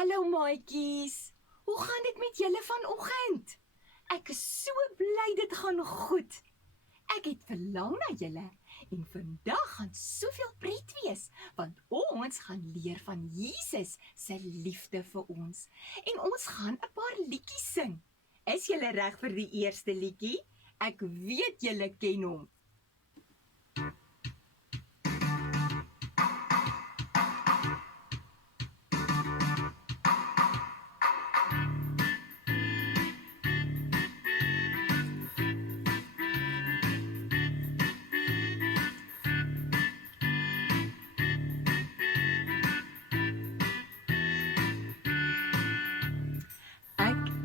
Hallo maatjies, hoe gaan dit met julle vanoggend? Ek is so bly dit gaan goed. Ek het verlang na julle en vandag gaan soveel pret wees, want ons gaan leer van Jesus se liefde vir ons. En ons gaan 'n paar liedjies sing. Is julle reg vir die eerste liedjie? Ek weet julle ken hom.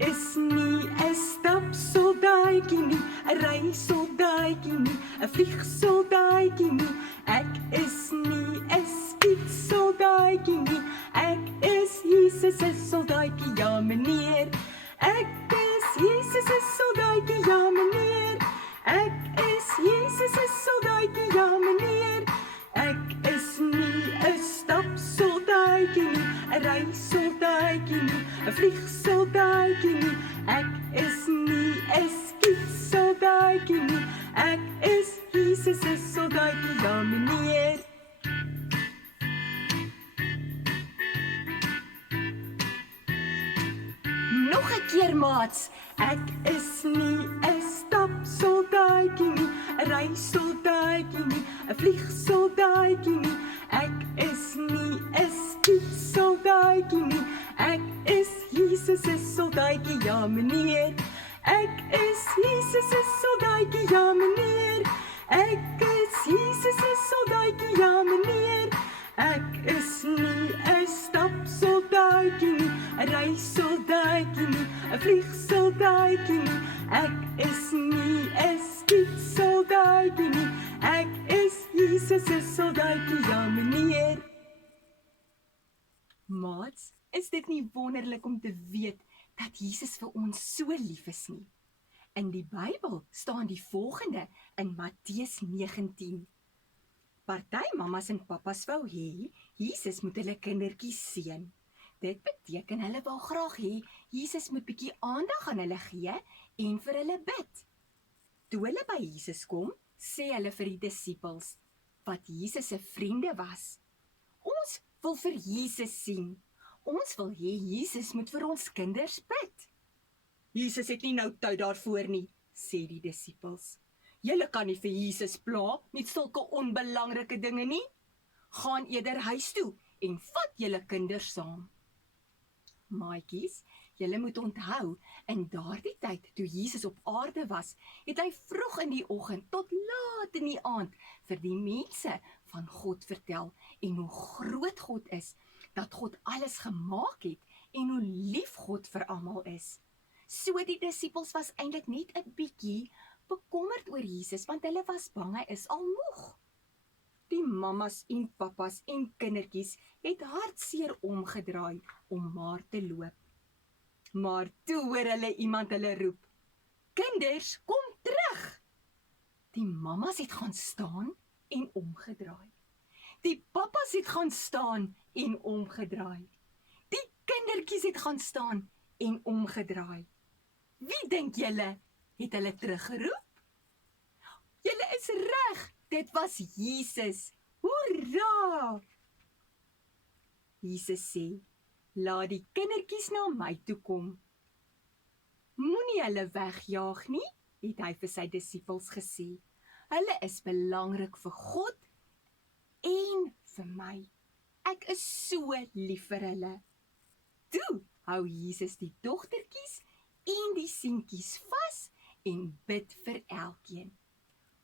Is nie 'n stapsoldaatjie nie, 'n rysoldaatjie nie, 'n vliegsoldaatjie nie. Ek is nie 'n skietsoldaatjie nie, ek is Jesus se soldaatjie, ja meneer. Ek is Jesus se soldaatjie, ja meneer. Ek is Jesus se soldaatjie, ja meneer. Ek is nie 'n stapsoldaatjie nie, 'n rysoldaatjie nie, 'n vliegsoldaatjie nie. Ek is nie 'n skietsoldaatjie nie, ek is Jesus se soldaatjie, ja meneer. Nog 'n keer maats, ek is nie 'n stapsoldaatjie nie, 'n rysoldaatjie nie, 'n vliegsoldaatjie nie. Ek is nie 'n skietsoldaatjie nie, ek is Jesus se soldaatjie, ja meneer. Ek is Jesus se soldaatjie, ja meneer. Ek is Jesus se soldaatjie, ja meneer. Ek is nie 'n stapsoldaatjie nie, 'n rysoldaatjie nie, 'n vliegsoldaatjie nie. Ek is nie 'n skietsoldaatjie nie, ek is Jesus se soldaatjie, ja meneer. Maats, is dit nie wonderlik om te weet dat Jesus vir ons so lief is nie? In die Bybel staan die volgende in Matteus 19. Party mammas en pappas wou hê Jesus moet hulle kindertjies seën. Dit beteken hulle wil graag hê Jesus moet bietjie aandag aan hulle gee en vir hulle bid. Toe hulle by Jesus kom, sê hulle vir die disippels wat Jesus se vriende was: "Ons wil vir Jesus sien. Ons wil hê Jesus moet vir ons kinders bid." "Jesus het nie nou tyd daarvoor nie," sê die disippels. "Julle kan nie vir Jesus pla met sulke onbelangrike dinge nie. Gaan eerder huis toe en vat julle kinders saam." Maatjies, julle moet onthou, in daardie tyd toe Jesus op aarde was, het hy vroeg in die oggend tot laat in die aand vir die mense van God vertel en hoe groot God is, dat God alles gemaak het en hoe lief God vir almal is. So die disippels was eintlik net 'n bietjie bekommerd oor Jesus, want hulle was bang hy is al moeg. Die mammas en pappas en kindertjies het hartseer omgedraai om maar te loop. Maar toe hoor hulle iemand hulle roep: "Kinders, kom terug!" Die mammas het gaan staan en omgedraai. Die pappas het gaan staan en omgedraai. Die kindertjies het gaan staan en omgedraai. Wie dink julle het hulle teruggeroep? Julle is reg, dit was Jesus. Hoera! Jesus sê: "Laat die kindertjies na my toe kom. Moenie hulle wegjaag nie," het hy vir sy disippels gesê. "Hulle is belangrik vir God en vir my. Ek is so lief vir hulle." Toe hou Jesus die dogtertjies en die seentjies vas en bid vir elkeen.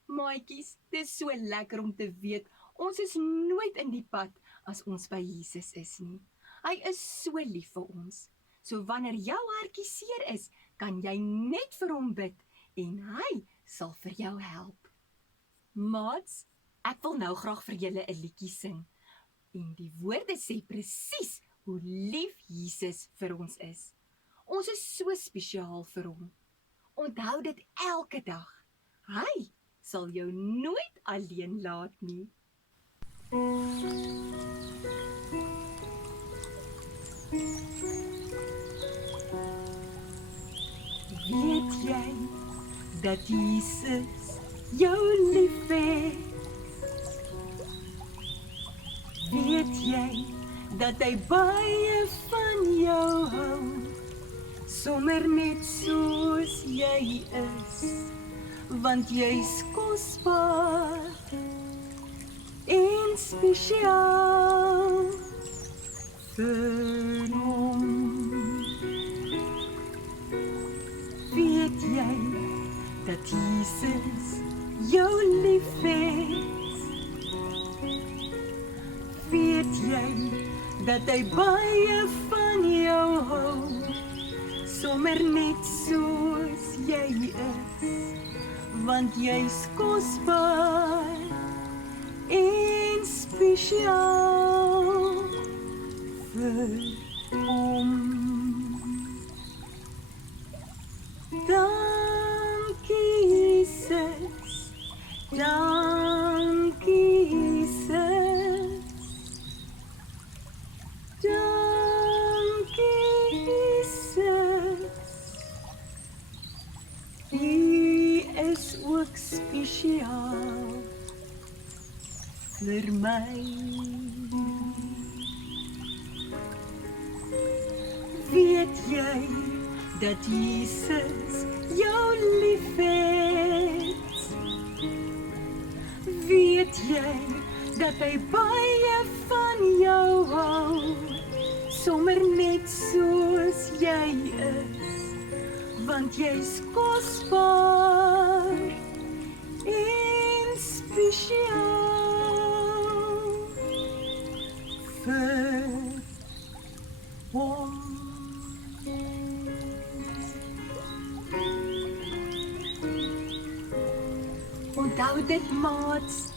Maatjies, dis so lekker om te weet, ons is nooit in die pad as ons by Jesus is nie. Hy is so lief vir ons. So wanneer jou hartjie seer is, kan jy net vir hom bid en hy sal vir jou help. Maats, ek wil nou graag vir julle 'n liedjie sing. En die woorde sê presies hoe lief Jesus vir ons is. Ons is so spesiaal vir hom. Onthou dit elke dag. Hy sal jou nooit alleen laat nie. Weet jy dat Jesus jou liefhet? Weet jy dat hy baie van jou hou, sommer net soos jy is, want jy's kosbaar en spesiaal vir hom. Weet jy dat Jesus jou liefhet? Weet jy dat hy baie van jou hou, sommer net soos jy is, want jy's kosbaar en spesiaal vir hom. Dankie Jesus, dankie Jesus, dankie Jesus. U is ook spesiaal vir my. Weet jy dat Jesus jou liefhet? Weet jy dat hy baie van jou hou, sommer net soos jy is, want jy's kosbaar en spesiaal vir hom. Onthou dit, maats,